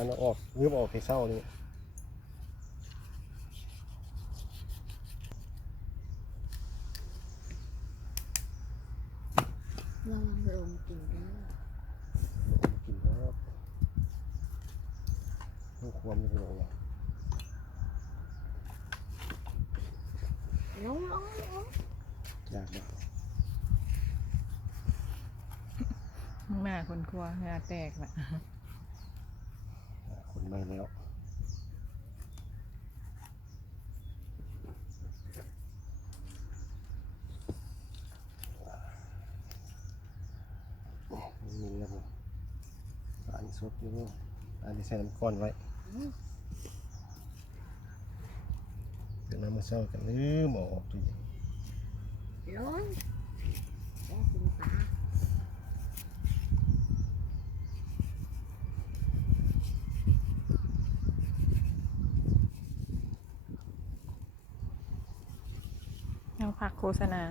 มันออกยืมออกที่เศร้านี่ระวังลงกินด้วย กินแล้วต้องควมไม่ลง ลง อยากแบบ หน้าคนครัวเหงื่อแตกละ คนไม่แล้วมีแล้วผมอันนี้สดอยู่อันนี้ใส่น้ำก้อนไว้เดี๋ยวน้ำมันเศร้ากันลืมเอาออกตัวเย็น ร้อนแกกินปลา ยังพักโฆษณา